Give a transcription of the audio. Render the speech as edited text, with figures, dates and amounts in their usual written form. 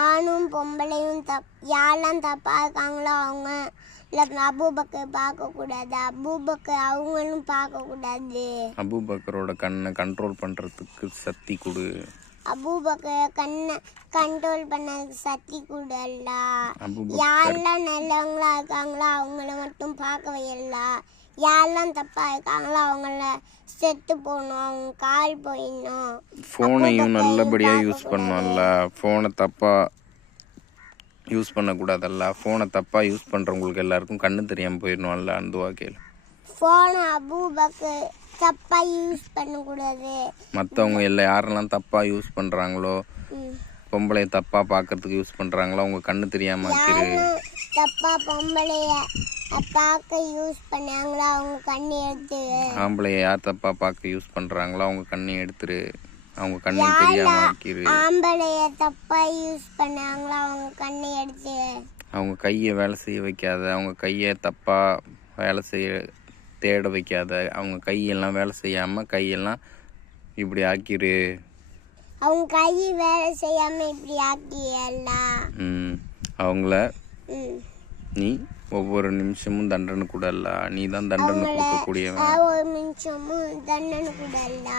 ஆணும் பொம்பளையும் யாரெல்லாம் தப்பா இருக்காங்களோ அவங்க இல்லை அபூபக்கர் பார்க்கக்கூடாது, அபூபக்கர் அவங்களும் பார்க்கக்கூடாது. அபூபக்கரோட கண்ணை கண்ட்ரோல் பண்ணுறதுக்கு சக்தி கொடு. அபூபக்கர் கண்ணை கண்ட்ரோல் பண்ணதுக்கு சக்தி கூடல்ல. யாரெல்லாம் நல்லவங்களா இருக்காங்களோ அவங்கள மட்டும் பார்க்க வையல. யாரெல்லாம் தப்பா இருக்காங்களோ அவங்கள செத்து போகணும், அவங்க கால் போயிடணும். ஃபோனையும் நல்லபடியாக யூஸ் பண்ணணும்ல. ஃபோனை தப்பாக யூஸ் பண்ணக்கூடாதல்ல. ஃபோனை தப்பாக யூஸ் பண்ணுறவங்களுக்கு எல்லாருக்கும் கண்ணு தெரியாமல் போயிடணும்ல. அந்த வகையில் ஃபோனை அபூபக்கர் தப்பாக யூஸ் பண்ணக்கூடாது. மற்றவங்க எல்லாம் யாரெல்லாம் தப்பாக யூஸ் பண்ணுறாங்களோ, பொம்பளைய தப்பாக பார்க்கறதுக்கு யூஸ் பண்ணுறாங்களோ அவங்க கண்ணு தெரியாமல் ஆக்கிரு. தப்பாக பொம்பளைய பார்க்க யூஸ் பண்ணாங்களோ அவங்க கண்ணை எடுத்து. ஆம்பளைய யார் தப்பாக பார்க்க யூஸ் பண்ணுறாங்களோ அவங்க கண்ணை எடுத்துரு. அவங்க கண்ணு தெரியாம ஆக்கிரு. ஆம்பளைய தப்பாக யூஸ் பண்ணாங்களோ அவங்க கண்ணை எடுத்து. அவங்க கையை வேலை செய்ய வைக்காத, அவங்க கையை தப்பாக வேலை செய்ய தேட வைக்காத. அவங்க கையெல்லாம் வேலை செய்யாமல் கையெல்லாம் இப்படி ஆக்கிரு. அவங்க கை வேலை செய்யாமல் இப்படி ஆக்கியல்ல. அவங்கள நீ ஒவ்வொரு நிமிஷமும் தண்டனை கூடல்ல. நீ தான் தண்டனை கொடுக்கக்கூடியவன். ஒவ்வொரு நிமிஷமும் தண்டனை கூடல்ல.